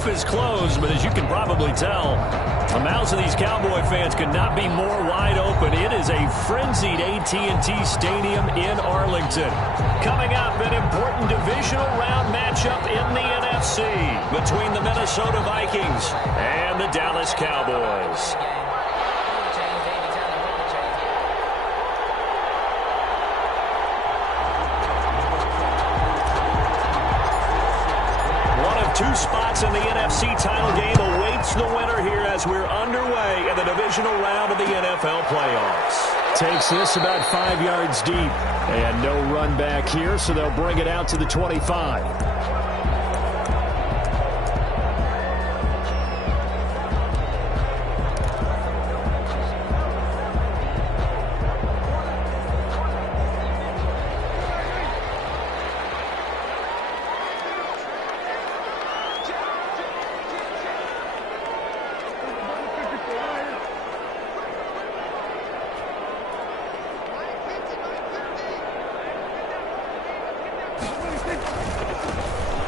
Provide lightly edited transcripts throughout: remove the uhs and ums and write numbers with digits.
roof is closed, but as you can probably tell, the mouths of these Cowboy fans could not be more wide open. It is a frenzied AT&T Stadium in Arlington. Coming up, an important divisional round matchup in the NFC between the Minnesota Vikings and the Dallas Cowboys. Two spots in the NFC title game awaits the winner here as we're underway in the divisional round of the NFL playoffs. Takes this about 5 yards deep. And no run back here, so they'll bring it out to the 25.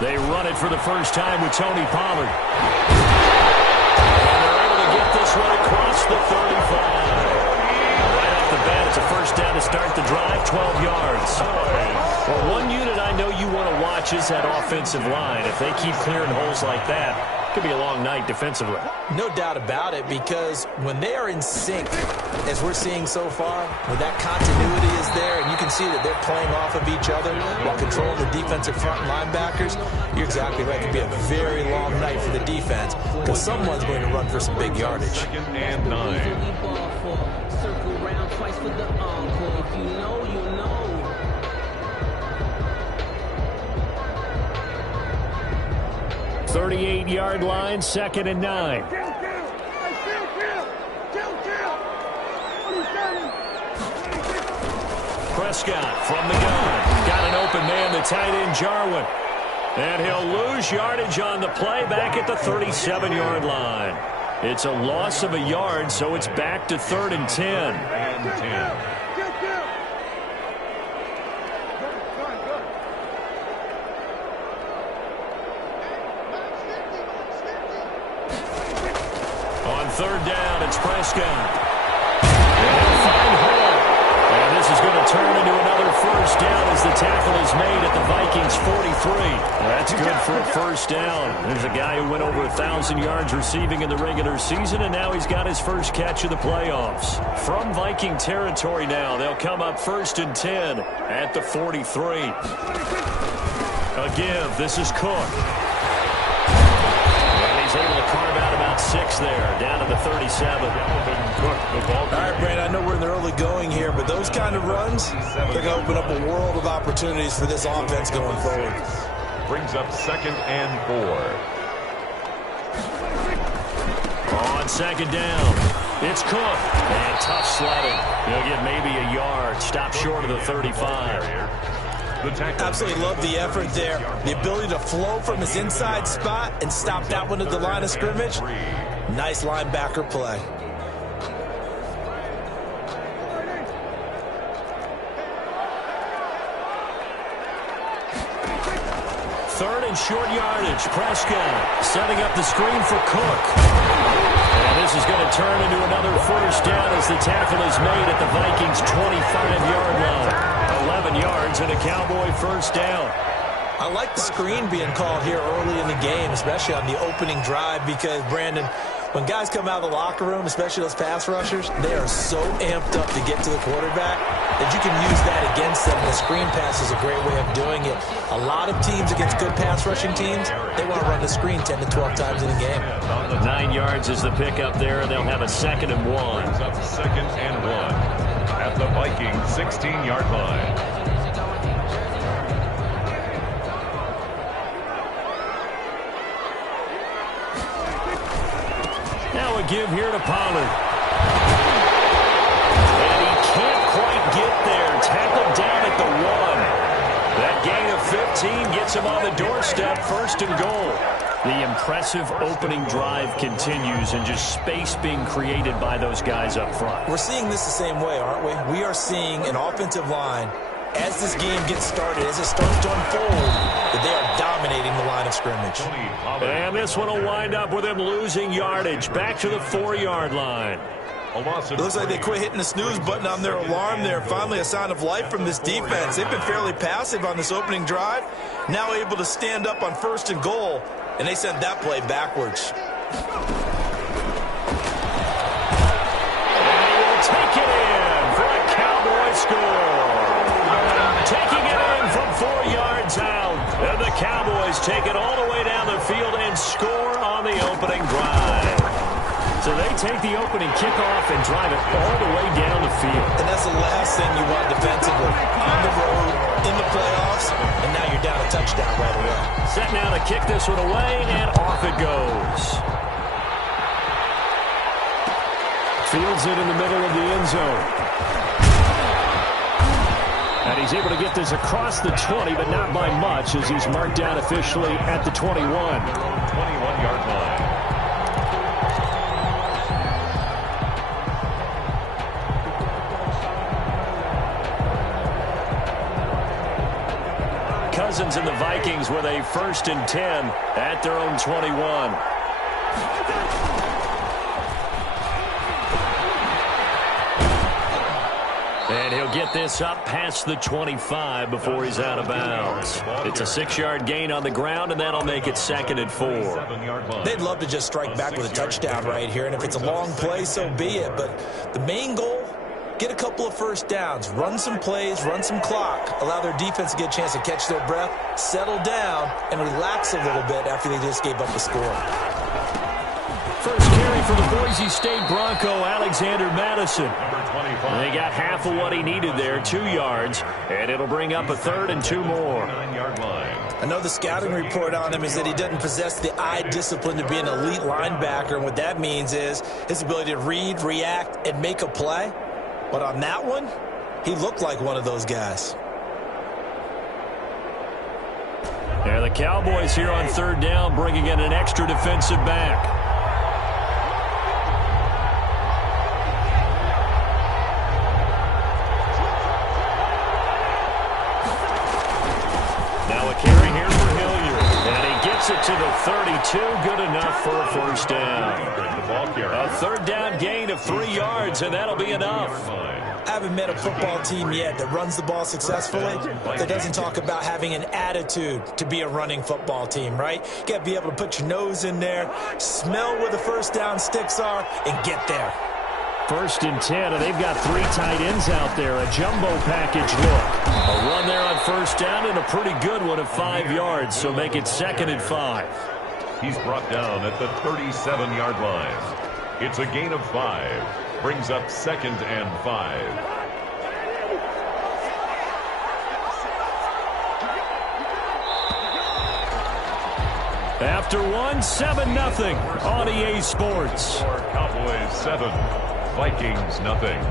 They run it for the first time with Tony Pollard. And they're able to get this one across the 35. Right off the bat, it's a first down to start the drive, 12 yards. Well, one unit I know you want to watch is that offensive line. If they keep clearing holes like that, it could be a long night defensively. No doubt about it, because when they are in sync, as we're seeing so far, when that continuity is there and you can see that they're playing off of each other while controlling the defensive front linebackers, you're exactly right. It could be a very long night for the defense because someone's going to run for some big yardage. 2nd and 9. Circle round twice for the encore. If you know, you know. .38-yard line, 2nd and 9. Prescott from the gun. Got an open man, the tight end, Jarwin. And he'll lose yardage on the play back at the 37-yard line. It's a loss of a yard, so it's back to 3rd and 10. On 3rd down, it's Prescott. And they'll find Hall. And this is going to turn into another first down as the tackle is made at the Vikings 43. That's good for a first down. There's a guy who went over 1,000 yards receiving in the regular season, and now he's got his first catch of the playoffs. From Viking territory now, they'll come up 1st and 10 at the 43. A give. This is Cook. He's able to carve out about 6 there, down to the 37. All right, Brandon, I know we're in the early going here, but those kind of runs, they're going to open up a world of opportunities for this offense going forward. Brings up 2nd and 4. On 2nd down, it's Cook. And tough sledding. He'll get maybe a yard, stop short of the 35. Absolutely love the effort there. The ability to flow from his inside spot and stop that one at the line of scrimmage. Nice linebacker play. Third and short yardage. Prescott setting up the screen for Cook. And this is going to turn into another first down as the tackle is made at the Vikings' 25-yard line. 11 yards and a Cowboy first down. I like the screen being called here early in the game, especially on the opening drive, because, Brandon, when guys come out of the locker room, especially those pass rushers, they are so amped up to get to the quarterback that you can use that against them. The screen pass is a great way of doing it. A lot of teams against good pass rushing teams, they want to run the screen 10 to 12 times in a game. 9 yards is the pickup there, and they'll have a 2nd and 1. Up 2nd and 1 at the Vikings 16-yard line. Now a give here to Pollard. And he can't quite get there. Tackled down at the 1. That gain of 15 gets him on the doorstep, 1st and goal. The impressive opening drive continues, and just space being created by those guys up front. We're seeing this the same way, aren't we? We are seeing an offensive line as this game gets started, as it starts to unfold, that they are dominating the line of scrimmage. And this one will wind up with him losing yardage back to the 4-yard line. It looks like they quit hitting the snooze button on their alarm there. Finally a sign of life from this defense. They've been fairly passive on this opening drive. Now able to stand up on 1st and goal, and they sent that play backwards. Take it in for a Cowboy score. Taking it in from 4 yards out. And the Cowboys take it all the way down the field and score on the opening drive. So they take the opening kickoff and drive it all the way down the field. And that's the last thing you want defensively. On the road, in the playoffs, and now you're down a touchdown right away. Set now to kick this one away, and off it goes. Fields it in the middle of the end zone. And he's able to get this across the 20, but not by much, as he's marked down officially at the 21. 21-yard line. Cousins and the Vikings with a 1st and 10 at their own 21. And he'll get this up past the 25 before he's out of bounds. It's a 6-yard gain on the ground, and that'll make it 2nd and 4. They'd love to just strike back with a touchdown right here, and if it's a long play, so be it. But the main goal, get a couple of 1st downs, run some plays, run some clock, allow their defense to get a chance to catch their breath, settle down, and relax a little bit after they just gave up the score. First carry for the Boise State Bronco, Alexander Madison. They got half of what he needed there, 2 yards, and it'll bring up a 3rd and 2 more. I know the scouting report on him is that he doesn't possess the eye discipline to be an elite linebacker, and what that means is his ability to read, react, and make a play. But on that one, he looked like one of those guys. Yeah, the Cowboys here on 3rd down, bringing in an extra defensive back. Now a carry here for Hilliard, and he gets it to the 32, good enough for a 1st down. A 3rd down gain of 3 yards, and that'll be enough. I haven't met a football team yet that runs the ball successfully that doesn't talk about having an attitude to be a running football team, right? You got to be able to put your nose in there, smell where the 1st down sticks are, and get there. 1st and 10, and they've got 3 tight ends out there, a jumbo package look. A run there on 1st down, and a pretty good one of 5 yards, so make it 2nd and 5. He's brought down at the 37-yard line. It's a gain of 5. Brings up 2nd and 5. After 1, 7-0 on EA Sports. Cowboys 7, Vikings nothing.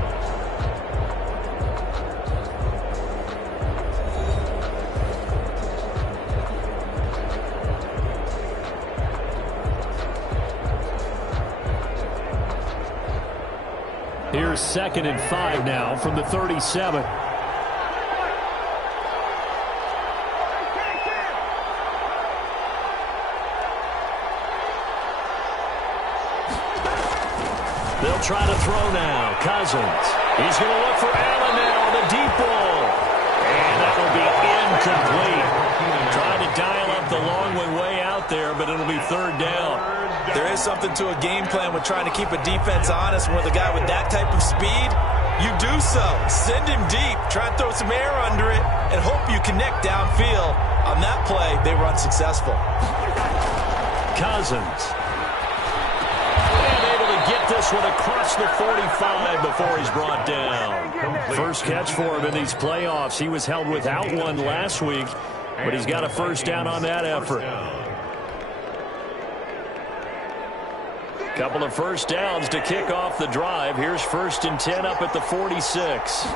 Here's 2nd and 5 now from the 37. They'll try to throw now. Cousins. He's going to look for Allen now, the deep ball. And that will be incomplete. Trying to dial up the long one way out there, but it'll be 3rd down. There is something to a game plan with trying to keep a defense honest. With a guy with that type of speed, you do so. Send him deep. Try and throw some air under it and hope you connect downfield. On that play, they run successful. Cousins. And able to get this one across the 45 before he's brought down. First catch for him in these playoffs. He was held without one last week, but he's got a 1st down on that effort. Couple of 1st downs to kick off the drive. Here's 1st and 10 up at the 46.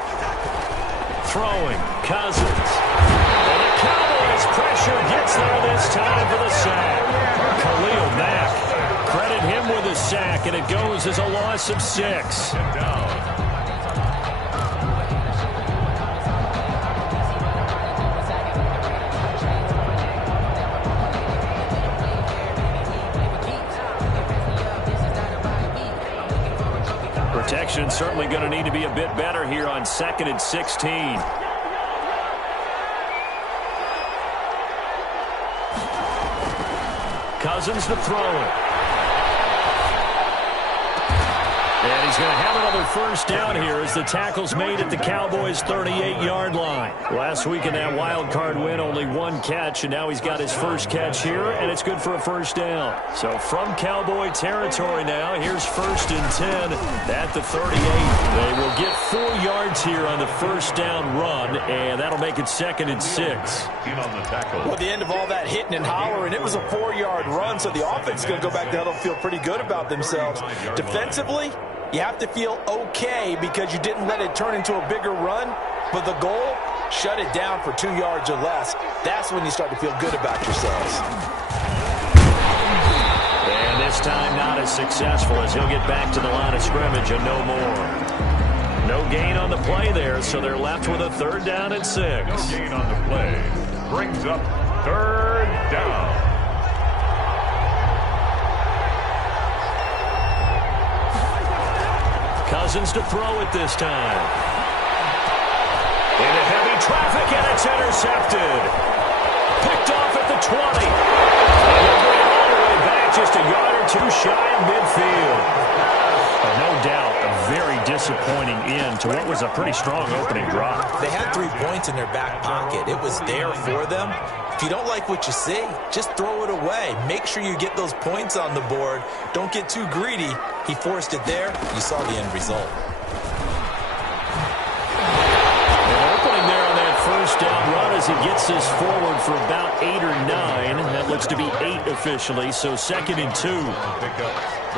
Throwing, Cousins. And the Cowboys pressure gets there this time for the sack. Khalil Mack. Credit him with a sack, and it goes as a loss of 6. certainly going to need to be a bit better here on 2nd and 16. Cousins to throw it. And he's going to have another first down here as the tackle's made at the Cowboys' 38-yard line. Last week in that wild card win, only one catch, and now he's got his first catch here, and it's good for a first down. So from Cowboy territory now, here's 1st and 10 at the 38. They will get 4 yards here on the first down run, and that'll make it 2nd and 6. Well, at the end of all that hitting and hollering, it was a 4-yard run, so the offense is going to go back down and feel pretty good about themselves. Defensively, you have to feel okay because you didn't let it turn into a bigger run, but the goal, shut it down for 2 yards or less. That's when you start to feel good about yourselves. And this time not as successful as he'll get back to the line of scrimmage and no more. No gain on the play there, so they're left with a 3rd down and 6. No gain on the play. Brings up 3rd down. Cousins to throw it this time. Into heavy traffic, and it's intercepted. Picked off at the 20. And they'll bring it all the way back, just a yard or 2 shy of midfield. No doubt, a very disappointing end to what was a pretty strong opening drive. They had 3 points in their back pocket. It was there for them. If you don't like what you see, just throw it away. Make sure you get those points on the board. Don't get too greedy. He forced it there. You saw the end result. An opening there on that first down run as he gets this forward for about 8 or 9. That looks to be 8 officially, so 2nd and 2.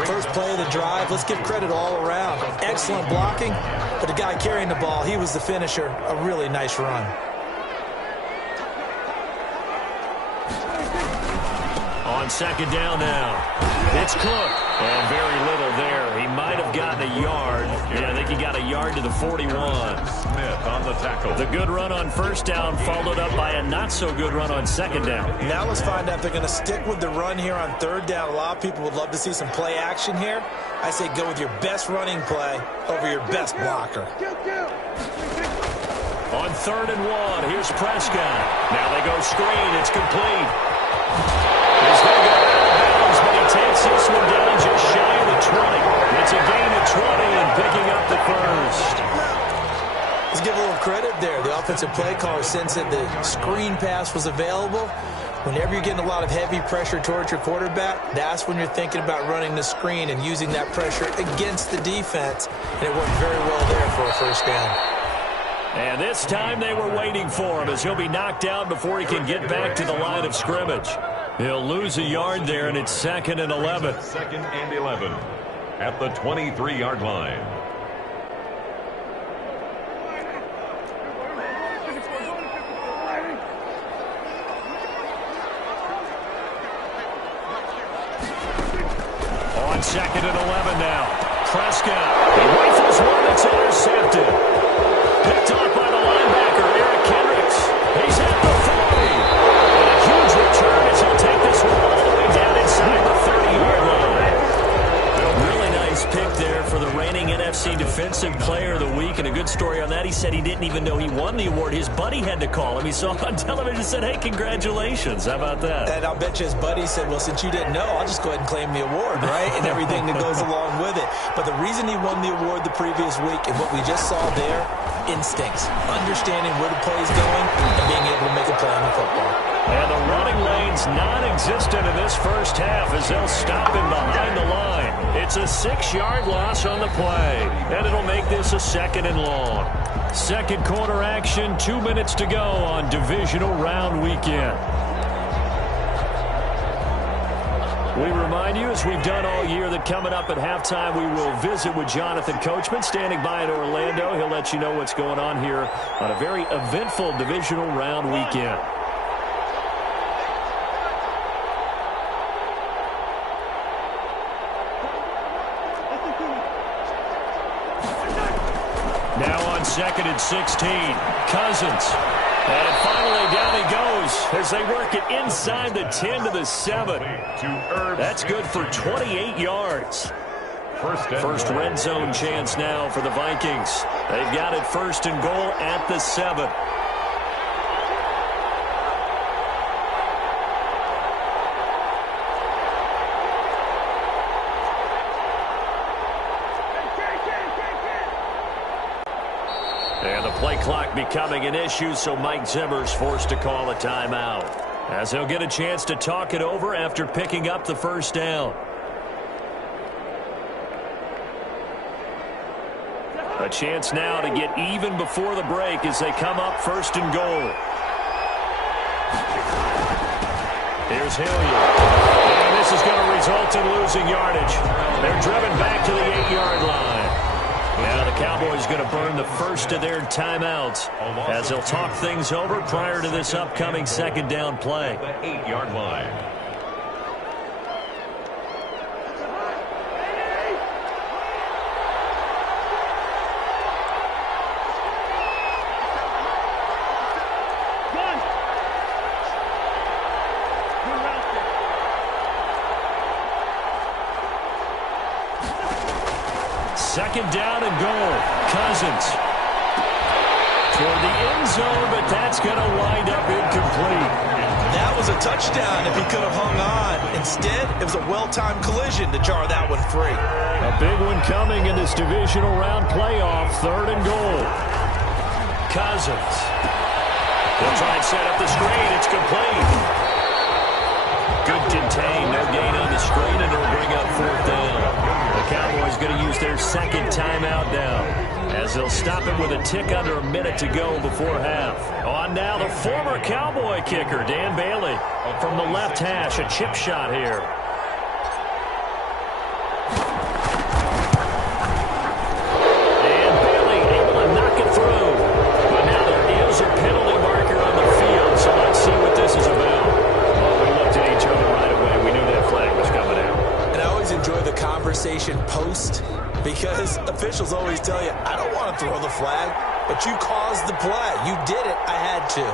First play of the drive. Let's give credit all around. Excellent blocking, but the guy carrying the ball, he was the finisher. A really nice run. On 2nd down now, it's Cook. And very little there. He might have gotten a yard. Yeah, I think he got a yard to the 41. Smith on the tackle. The good run on 1st down followed up by a not-so-good run on 2nd down. Now let's find out if they're going to stick with the run here on 3rd down. A lot of people would love to see some play action here. I say go with your best running play over your best blocker. On 3rd and 1, here's Prescott. Now they go screen. It's complete. He's going to go out of bounds, but he takes this one down just shy of the 20. It's a gain of 20 and picking up the first. Let's give a little credit there. The offensive play caller sensed that the screen pass was available. Whenever you're getting a lot of heavy pressure towards your quarterback, that's when you're thinking about running the screen and using that pressure against the defense. And it worked very well there for a first down. And this time they were waiting for him as he'll be knocked down before he can get back to the line of scrimmage. He'll lose a yard there, and it's 2nd and 11. 2nd and 11 at the 23-yard line. On 2nd and 11 now. Prescott. He rifles one that's intercepted. Picked off by the linebacker, Eric Kendricks. He's at the 40. And a huge return as he'll take this one all the way down inside the 30-yard line. Really nice pick there for the reigning NFC Defensive Player of the Week. And a good story on that, he said he didn't even know he won the award. His buddy had to call him. He saw him on television and said, hey, congratulations. How about that? And I'll bet you his buddy said, well, since you didn't know, I'll just go ahead and claim the award, right? And everything that goes along with it. But the reason he won the award the previous week and what we just saw there, instincts, understanding where the play is going and being able to make a play on the football. And the running lane's non-existent in this first half as they'll stop him behind the line. It's a 6-yard loss on the play, and it'll make this a 2nd and long. Second quarter action, 2 minutes to go on divisional round weekend. We remind you, as we've done all year, that coming up at halftime, we will visit with Jonathan Coachman, standing by in Orlando. He'll let you know what's going on here on a very eventful divisional round weekend. Now on 2nd and 16, Cousins. And finally down he goes as they work it inside the 10 to the 7. That's good for 28 yards. First red zone chance now for the Vikings. They've got it 1st and goal at the 7. And the play clock becoming an issue, so Mike Zimmer's forced to call a timeout, as he'll get a chance to talk it over after picking up the first down. A chance now to get even before the break as they come up 1st and goal. Here's Hilliard. And this is going to result in losing yardage. They're driven back to the 8-yard line. Now the Cowboys going to burn the first of their timeouts as they'll talk things over prior to this upcoming 2nd down play. The 8-yard line. Second down and goal. Cousins toward the end zone, but that's going to wind up incomplete. That was a touchdown if he could have hung on. Instead, it was a well-timed collision to jar that one free. A big one coming in this divisional round playoff. 3rd and goal. Cousins. They'll try and set up the screen. It's complete. Good contain. No gain on the screen, and it'll bring up 4th down. The Cowboys going to use their 2nd timeout now, as they'll stop it with a tick under a minute to go before half. On now, the former Cowboy kicker, Dan Bailey, from the left hash. A chip shot here. And Bailey able to knock it through. But now there is a penalty marker on the field, so let's see what this is about. Well, we looked at each other right away. We knew that flag was coming out. And I always enjoy the conversation post, because officials always tell you, I don't want to throw the flag, but you caused the play. You did it. I had to.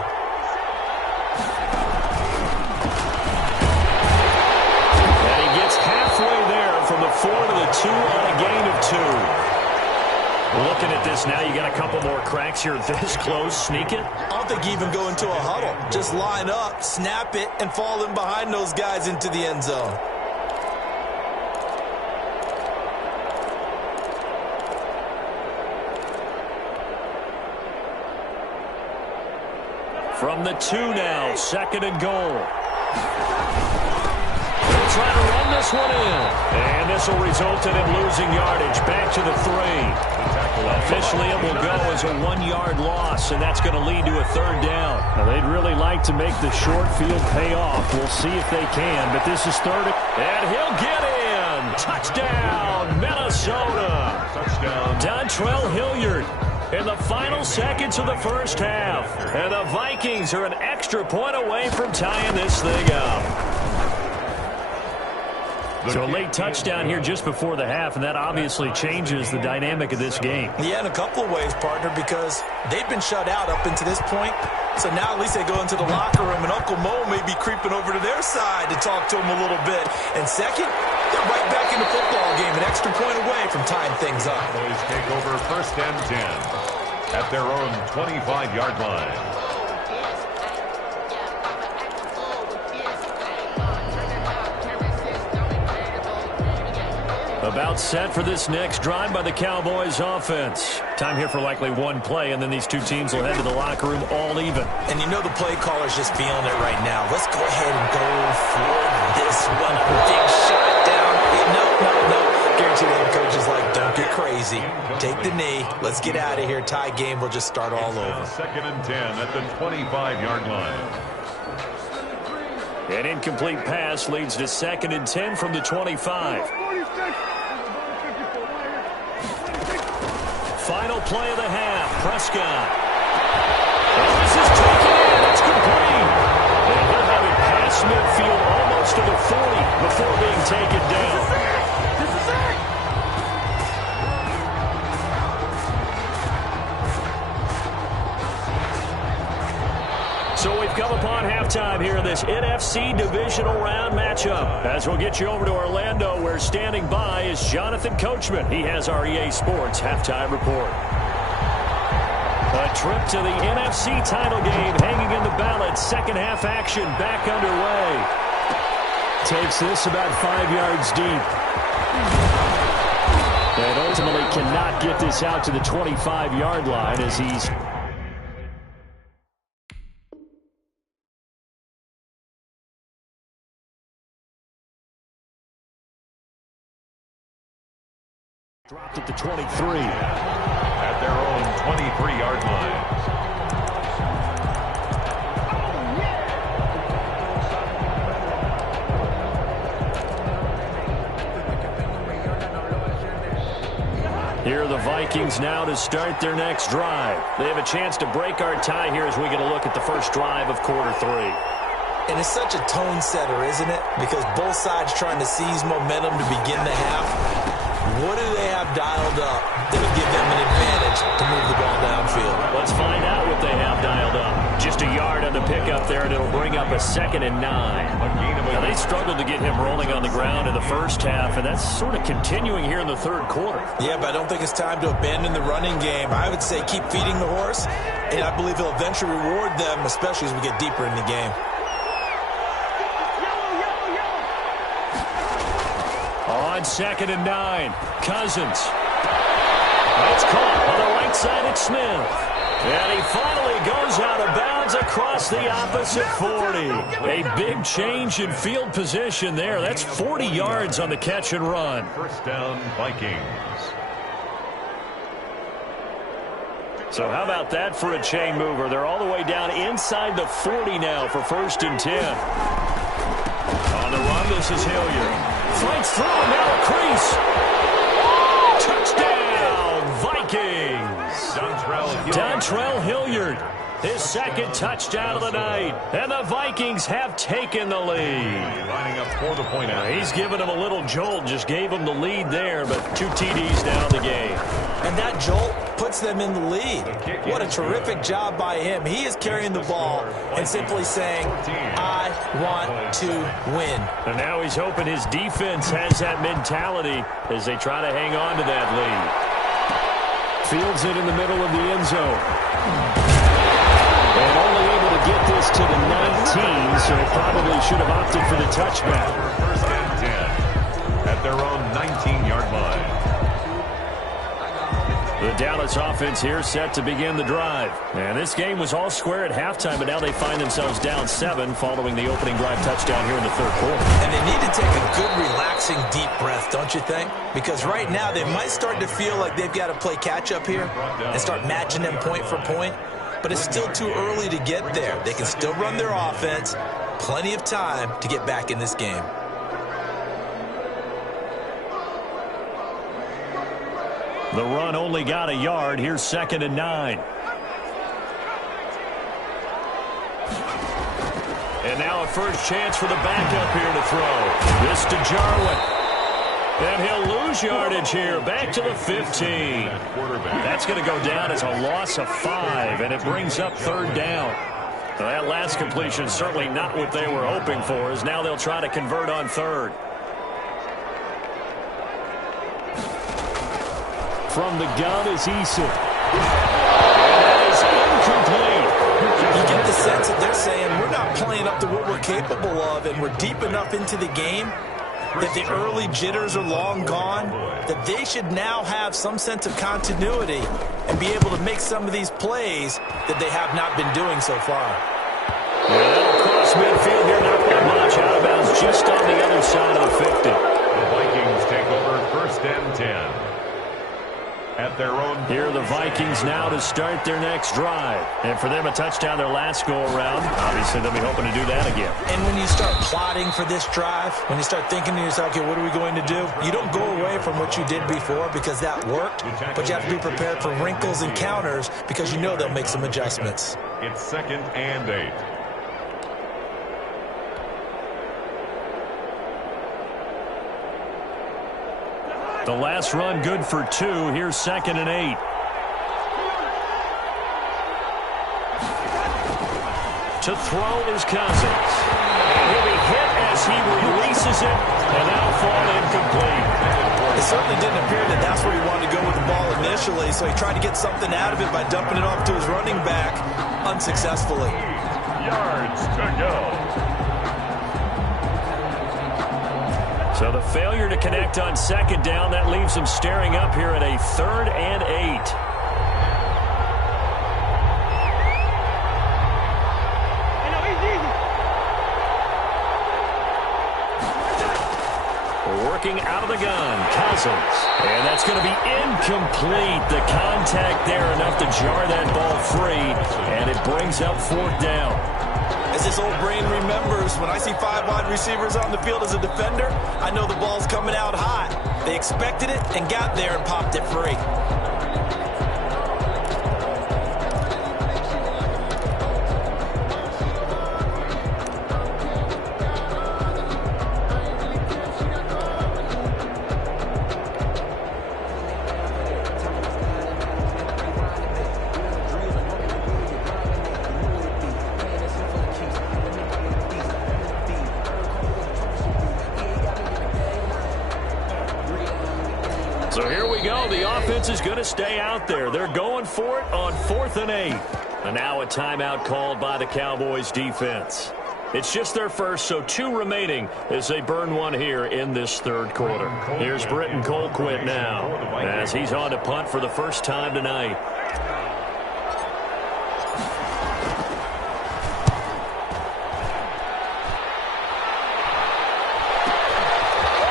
And he gets halfway there from the 4 to the 2 on a gain of 2. Looking at this now, you got a couple more cracks here this close. Sneak it. I don't think you even go into a huddle. Just line up, snap it, and fall in behind those guys into the end zone. From the 2 now, 2nd and goal. They'll try to run this one in. And this will result in him losing yardage back to the 3. Officially, it will go as a 1-yard loss, and that's going to lead to a 3rd down. Now, they'd really like to make the short field pay off. We'll see if they can, but this is 3rd. And he'll get in. Touchdown, Minnesota. Touchdown. Dontrell Hilliard in the final seconds of the first half. And the Vikings are an extra point away from tying this thing up. So a late touchdown here just before the half, and that obviously changes the dynamic of this game. Yeah, in a couple of ways, partner, because they've been shut out up until this point. So now at least they go into the locker room, and Uncle Mo may be creeping over to their side to talk to them a little bit. And second, they're right back in the football game, an extra point away from tying things up. Boys take over 1st and 10 at their own 25-yard line. About set for this next drive by the Cowboys offense. Time here for likely one play, and then these two teams will head to the locker room all even. And you know the play caller's just feeling it right now. Let's go ahead and go for this one. A big shot down. No. Guaranteed the head coach is like, don't get crazy. Take the knee. Let's get out of here. Tie game. We'll just start all over. 2nd and 10 at the 25-yard line. An incomplete pass leads to 2nd and 10 from the 25. Final play of the half. Prescott. And this is taken in. It's complete. And he'll have it past midfield almost to the 40 before being taken down. This is it. So we've come upon halftime here in this NFC divisional round matchup. As we'll get you over to Orlando, where standing by is Jonathan Coachman. He has our EA Sports halftime report. A trip to the NFC title game hanging in the balance. Second half action back underway. Takes this about 5 yards deep. And ultimately cannot get this out to the 25-yard line as he's dropped at the 23. At their own 23-yard line. Here are the Vikings now to start their next drive. They have a chance to break our tie here as we get a look at the first drive of quarter 3. And it's such a tone setter, isn't it? Because both sides trying to seize momentum to begin the half. What do they have dialed up that'll give them an advantage to move the ball downfield? Let's find out what they have dialed up. Just a yard on the pickup there, and it'll bring up a 2nd and 9. Now, they struggled to get him rolling on the ground in the first half, and that's sort of continuing here in the third quarter. Yeah, but I don't think it's time to abandon the running game. I would say keep feeding the horse, and I believe he'll eventually reward them, especially as we get deeper in the game. On 2nd and 9, Cousins. It's caught on the right side at Smith. And he finally goes out of bounds across the opposite 40. A big change in field position there. That's 40 yards on the catch and run. First down, Vikings. So how about that for a chain mover? They're all the way down inside the 40 now for 1st and 10. On the run, this is Hilliard. Fights through, now a crease. Touchdown, Vikings. Dontrell Hilliard, his 2nd touchdown of the night. And the Vikings have taken the lead. Lining up for the point out. He's given them a little jolt, just gave them the lead there, but 2 TDs now in the game. And that jolt puts them in the lead. What a terrific job by him. He is carrying the ball and simply saying, I want to win. And now he's hoping his defense has that mentality as they try to hang on to that lead. Fields it in the middle of the end zone. And only able to get this to the 19, so they probably should have opted for the touchback. 1st and 10 at their own 19-yard line. The Dallas offense here set to begin the drive. And this game was all square at halftime, but now they find themselves down 7 following the opening drive touchdown here in the third quarter. And they need to take a good, relaxing, deep breath, don't you think? Because right now they might start to feel like they've got to play catch-up here and start matching them point for point. But it's still too early to get there. They can still run their offense. Plenty of time to get back in this game. The run only got a yard. Here's 2nd and 9. And now a first chance for the backup here to throw. This to Jarwin. And he'll lose yardage here. Back to the 15. That's going to go down as a loss of 5, and it brings up 3rd down. Well, that last completion certainly not what they were hoping for, as now they'll try to convert on 3rd. From the gun is Eason. That is incomplete. You get the sense that they're saying we're not playing up to what we're capable of, and we're deep enough into the game that the early jitters are long gone, that they should now have some sense of continuity and be able to make some of these plays that they have not been doing so far. Yeah, that'll cross midfield here, not that much. Out of bounds just on the other side of the 50. The Vikings take over 1st and 10. At their own. Here are the Vikings now to start their next drive. And for them, a touchdown their last go-around. Obviously, they'll be hoping to do that again. And when you start plotting for this drive, when you start thinking to yourself, okay, what are we going to do? You don't go away from what you did before because that worked, but you have to be prepared for wrinkles and counters because you know they'll make some adjustments. It's 2nd and 8. The last run good for 2. Here's 2nd and 8. To throw is Cousins. And he'll be hit as he releases it, and that'll fall incomplete. It certainly didn't appear that that's where he wanted to go with the ball initially, so he tried to get something out of it by dumping it off to his running back unsuccessfully. Yards to go. So the failure to connect on second down, that leaves them staring up here at a 3rd and 8. Working out of the gun, Cousins. And that's going to be incomplete. The contact there enough to jar that ball free, and it brings up 4th down. As this old brain remembers, when I see 5 wide receivers on the field as a defender, I know the ball's coming out hot. They expected it and got there and popped it free. So here we go. The offense is going to stay out there. They're going for it on 4th and 8. And now a timeout called by the Cowboys defense. It's just their first, so 2 remaining as they burn one here in this 3rd quarter. Here's Britton Colquitt now as he's on to punt for the first time tonight.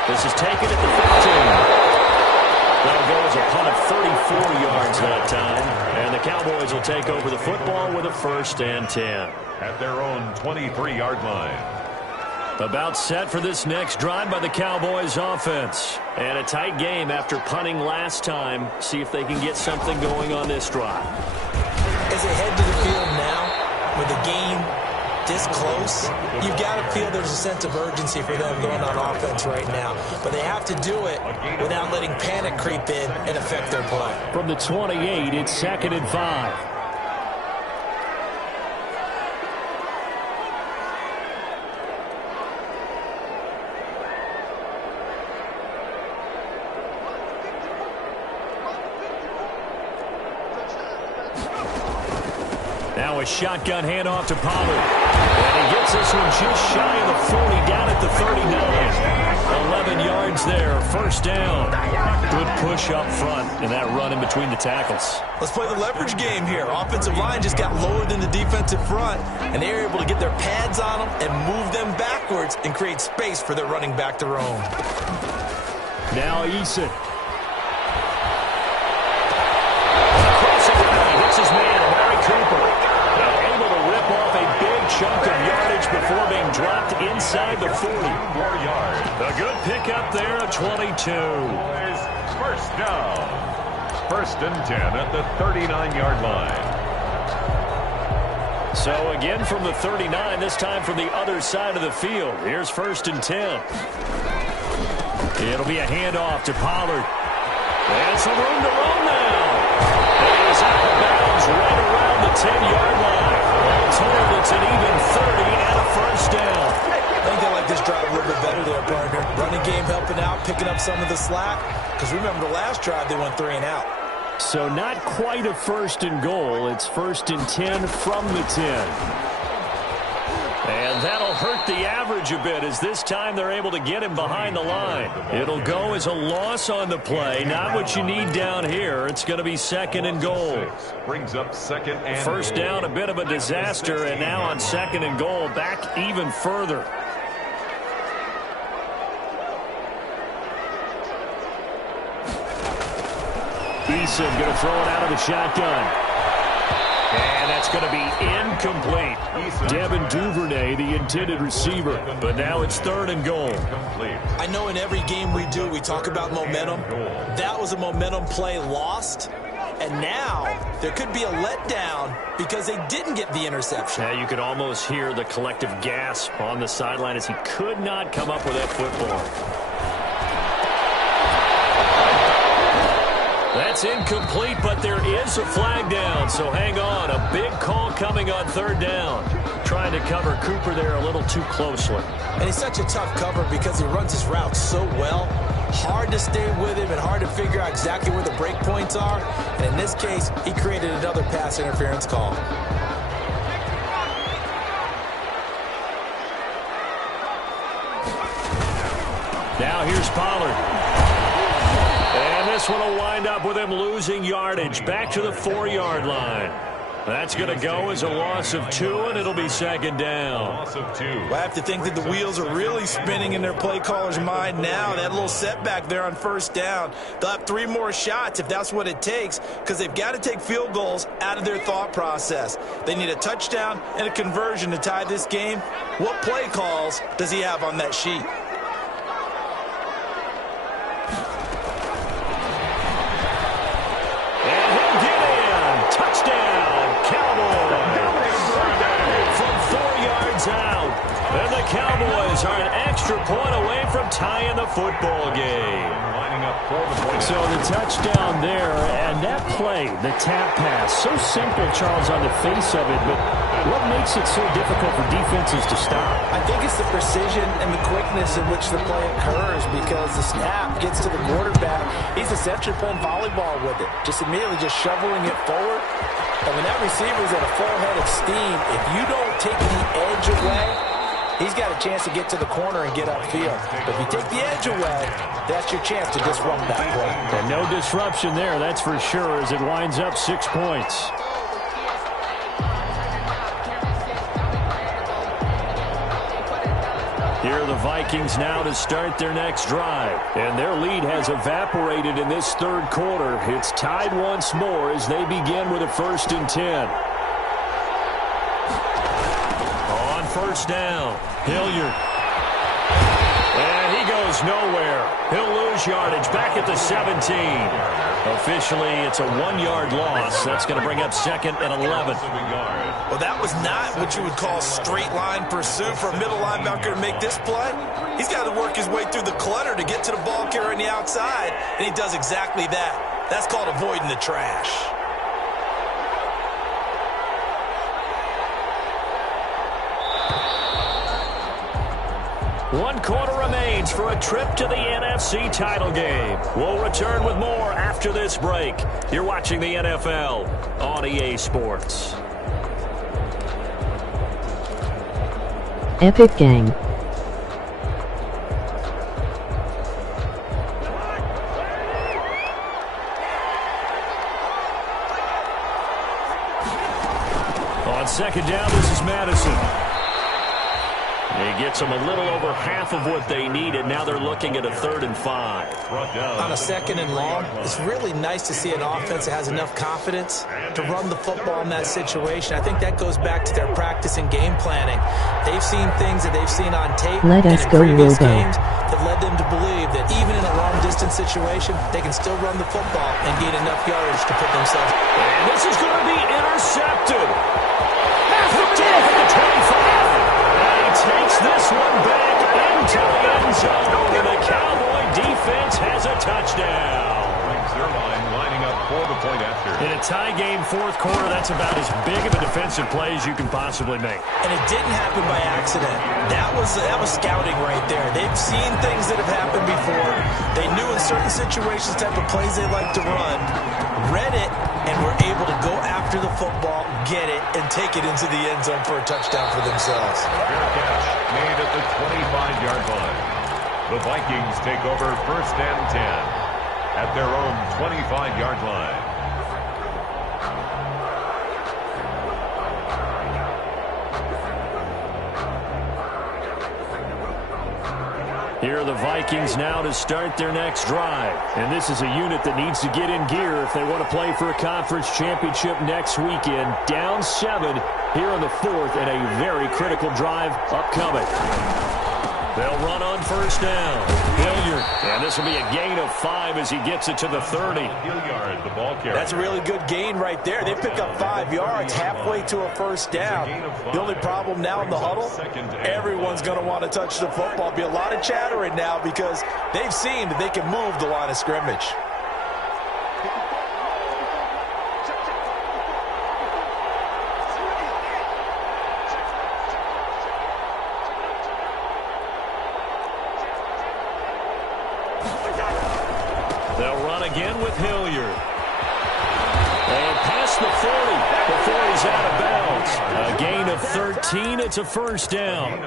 This is taken at the 15. That'll go as a punt of 34 yards that time. And the Cowboys will take over the football with a 1st and 10. At their own 23-yard line. About set for this next drive by the Cowboys offense. And a tight game after punting last time. See if they can get something going on this drive. As they head to the field now, with the game this close, you've got to feel there's a sense of urgency for them going on offense right now. But they have to do it without letting panic creep in and affect their play. From the 28, it's 2nd and 5. Now a shotgun handoff to Pollard. And he gets this one just shy of the 40, down at the 39. 11 yards there, 1st down. Good push up front and that run in between the tackles. Let's play the leverage game here. Offensive line just got lower than the defensive front, and they were able to get their pads on them and move them backwards and create space for their running back to roam. Now Eason. Crossing right, hits his man, Amari Cooper. Able to rip off a big chunk of yardage before being dropped inside the 40. 4 yards. A good pickup there at 22. Boys, 1st down. 1st and 10 at the 39-yard line. So again from the 39, this time from the other side of the field. Here's 1st and 10. It'll be a handoff to Pollard. And some room to roam now. It is out of bounds right around the 10-yard line. All told, it's an even 30 and a 1st down. I think they like this drive a little bit better there, partner. Running game helping out, picking up some of the slack. Because remember, the last drive they went 3 and out. So not quite a 1st and goal. It's 1st and 10 from the 10. And that'll hurt the average a bit as this time they're able to get him behind the line. It'll go as a loss on the play. Not what you need down here. It's going to be 2nd and goal. Brings up 2nd and 1st down, a bit of a disaster, and now on 2nd and goal, back even further. Eason going to throw it out of the shotgun. And that's going to be incomplete. Devin Duvernay, the intended receiver. But now it's 3rd and goal. I know in every game we do, we talk about momentum. That was a momentum play lost. And now there could be a letdown because they didn't get the interception. Yeah, you could almost hear the collective gasp on the sideline as he could not come up with that football. That's incomplete, but there is a flag down, so hang on. A big call coming on 3rd down. trying to cover Cooper there a little too closely. And he's such a tough cover because he runs his route so well. Hard to stay with him and hard to figure out exactly where the break points are. And in this case, he created another pass interference call. Now here's Pollard. And this one will wind up with him losing yardage back to the 4-yard line. That's going to go as a loss of 2, and it'll be second down. Loss of 2. Well, I have to think that the wheels are really spinning in their play caller's mind now. That little setback there on first down. They'll have 3 more shots if that's what it takes, because they've got to take field goals out of their thought process. They need a touchdown and a conversion to tie this game. What play calls does he have on that sheet? And the Cowboys are an extra point away from tying the football game. Lining up for the point. So the touchdown there, and that play, the tap pass, so simple, Charles, on the face of it, but what makes it so difficult for defenses to stop? I think it's the precision and the quickness in which the play occurs, because the snap gets to the quarterback. He's essentially playing volleyball with it, just immediately just shoveling it forward. And when that receiver's at a full head of steam, if you don't take the edge away, he's got a chance to get to the corner and get upfield. But if you take the edge away, that's your chance to disrupt that play. And no disruption there, that's for sure, as it winds up 6 points. Here are the Vikings now to start their next drive. And their lead has evaporated in this third quarter. It's tied once more as they begin with a 1st and 10. On first down, Hilliard. And he goes nowhere. He'll lose yardage back at the 17. Officially, it's a 1-yard loss. That's going to bring up 2nd and 11. Well, that was not what you would call straight line pursuit for a middle linebacker to make this play. He's got to work his way through the clutter to get to the ball carrier on the outside, and he does exactly that. That's called avoiding the trash. One quarter remains for a trip to the NFC title game. We'll return with more after this break. You're watching the NFL on EA Sports. Epic game. On second down, this is Madison. He gets them a little over half of what they needed. Now they're looking at a 3rd and 5. On a 2nd and long, it's really nice to see an offense that has enough confidence to run the football in that situation. I think that goes back to their practice and game planning. They've seen things that they've seen on tape Let and us in go, previous Robo. games that led them to believe that even in a long-distance situation, they can still run the football and gain enough yardage to put themselves. And this is going to be intercepted. Picked off at the 25. And he takes this one back into the end zone. And the Cowboy defense has a touchdown. Brings their line lining up for the point after. In a tie game 4th quarter, that's about as big of a defensive play as you can possibly make. And it didn't happen by accident. That was scouting right there. They've seen things that have happened before. They knew in certain situations the type of plays they like to run, read it, and were able to go after the football, get it, and take it into the end zone for a touchdown for themselves. Fair catch made at the 25-yard line. The Vikings take over 1st and 10 at their own 25-yard line. Here are the Vikings now to start their next drive. And this is a unit that needs to get in gear if they want to play for a conference championship next weekend. Down 7 here on the 4th, and a very critical drive upcoming. They'll run on first down. Hilliard. And this will be a gain of 5 as he gets it to the 30. Hilliard, the ball carrier. That's a really good gain right there. They pick up 5 yards halfway to a first down. The only problem now in the huddle, everyone's going to want to touch the football. Be a lot of chattering now because they've seen that they can move the line of scrimmage. again with Hilliard. And past the 40 before he's out of bounds. A gain of 13. It's a first down.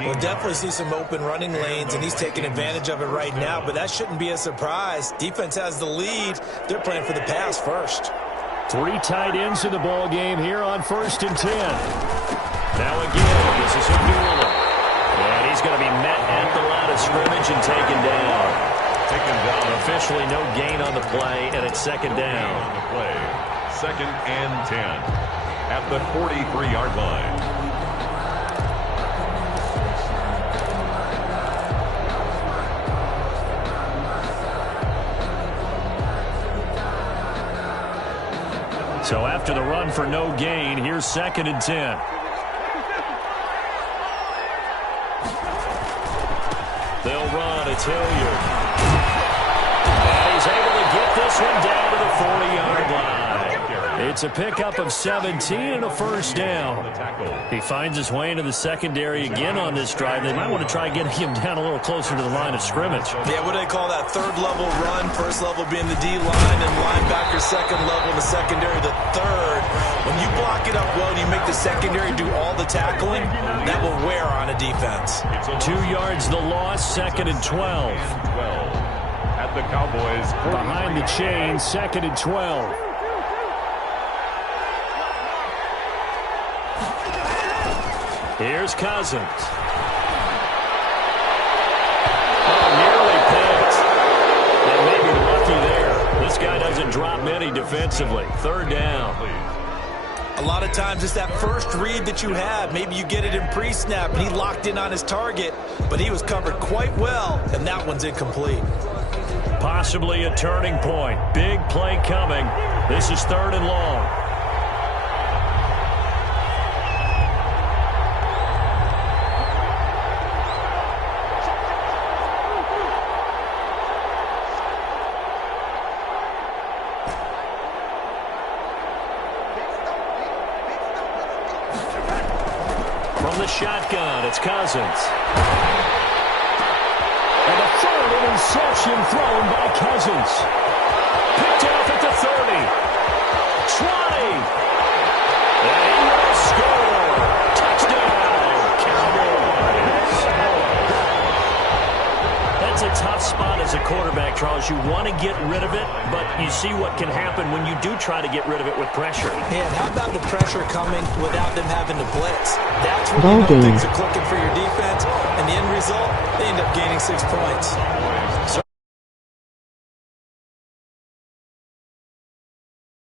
We'll definitely see some open running lanes, and he's taking advantage of it right now, but that shouldn't be a surprise. Defense has the lead. They're playing for the pass first. 3 tight ends in the ball game here on 1st and 10. Now again, this is Abdullah. And he's going to be met at the line of scrimmage and taken down. Officially no gain on the play, and it's 2nd down. On the play, 2nd and 10 at the 43-yard line. So after the run for no gain, here's 2nd and 10. They'll run. It's Hilliard. And he's able to get this one down to the 40-yard line. It's a pickup of 17 and a first down. He finds his way into the secondary again on this drive. They might want to try getting him down a little closer to the line of scrimmage. Yeah, what do they call that? 3rd level run, 1st level being the D line, and linebacker 2nd level, the secondary the 3rd. When you block it up well, you make the secondary do all the tackling, that will wear on a defense. 2 yards the loss, 2nd and 12. At the Cowboys. Behind the chain, 2nd and 12. Here's Cousins. Oh, nearly picked. They may be lucky there. This guy doesn't drop many defensively. 3rd down. A lot of times it's that first read that you have. Maybe you get it in pre-snap, and he locked in on his target, but he was covered quite well, and that one's incomplete. Possibly a turning point. Big play coming. This is 3rd and long. From the shotgun, it's Cousins. And a 3rd interception thrown by Cousins. Picked off at the 30. 20. And he will score. Touchdown, Cowboys. That's a tough spot as a quarterback, Charles. You want to get rid of it, but you see what can happen when you do try to get rid of it with pressure. And how about the pressure coming without them having to blitz? That's when you know things are clicking for your defense, and the end result, they end up gaining 6 points.